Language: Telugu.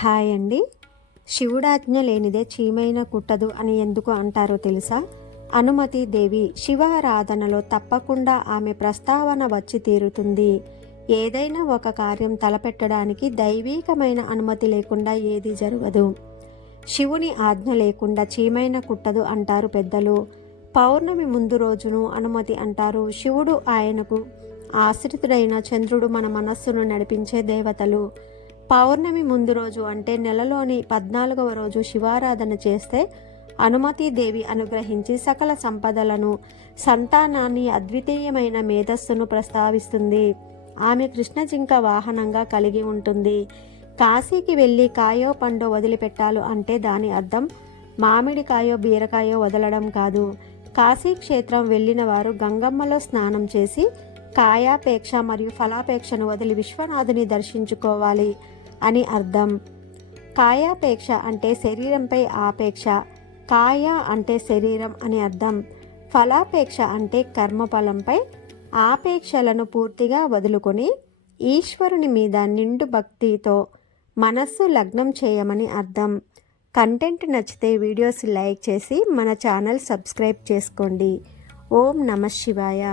హాయ్ అండి. శివుడాజ్ఞ లేనిదే చీమైనా కుట్టదు అని ఎందుకు అంటారో తెలుసా? అనుమతి దేవి శివారాధనలో తప్పకుండా ఆమె ప్రస్తావన వచ్చి తీరుతుంది. ఏదైనా ఒక కార్యం తలపెట్టడానికి దైవీకమైన అనుమతి లేకుండా ఏది జరగదు. శివుని ఆజ్ఞ లేకుండా చీమైనా కుట్టదు అంటారు పెద్దలు. పౌర్ణమి ముందు రోజును అనుమతి అంటారు. శివుడు, ఆయనకు ఆశ్రితుడైన చంద్రుడు మన మనస్సును నడిపించే దేవతలు. పౌర్ణమి ముందు రోజు అంటే నెలలోని 14వ రోజు శివారాధన చేస్తే అనుమతీదేవి అనుగ్రహించి సకల సంపదలను, సంతానాన్ని, అద్వితీయమైన మేధస్సును ప్రస్తావిస్తుంది. ఆమె కృష్ణ జింక వాహనంగా కలిగి ఉంటుంది. కాశీకి వెళ్ళి కాయో పండో వదిలిపెట్టాలు అంటే దాని అర్థం మామిడికాయో బీరకాయో వదలడం కాదు. కాశీ క్షేత్రం వెళ్ళిన వారు గంగమ్మలో స్నానం చేసి కాయాపేక్ష మరియు ఫలాపేక్షను వదిలి విశ్వనాథుని దర్శించుకోవాలి అని అర్థం. కాయాపేక్ష అంటే శరీరంపై ఆపేక్ష, కాయ అంటే శరీరం అని అర్థం. ఫలాపేక్ష అంటే కర్మఫలంపై ఆపేక్షలను పూర్తిగా వదులుకొని ఈశ్వరుని మీద నిండు భక్తితో మనస్సు లగ్నం చేయమని అర్థం. కంటెంట్ నచ్చితే వీడియోస్ లైక్ చేసి మన ఛానల్ సబ్స్క్రైబ్ చేసుకోండి. ఓం నమః శివాయ.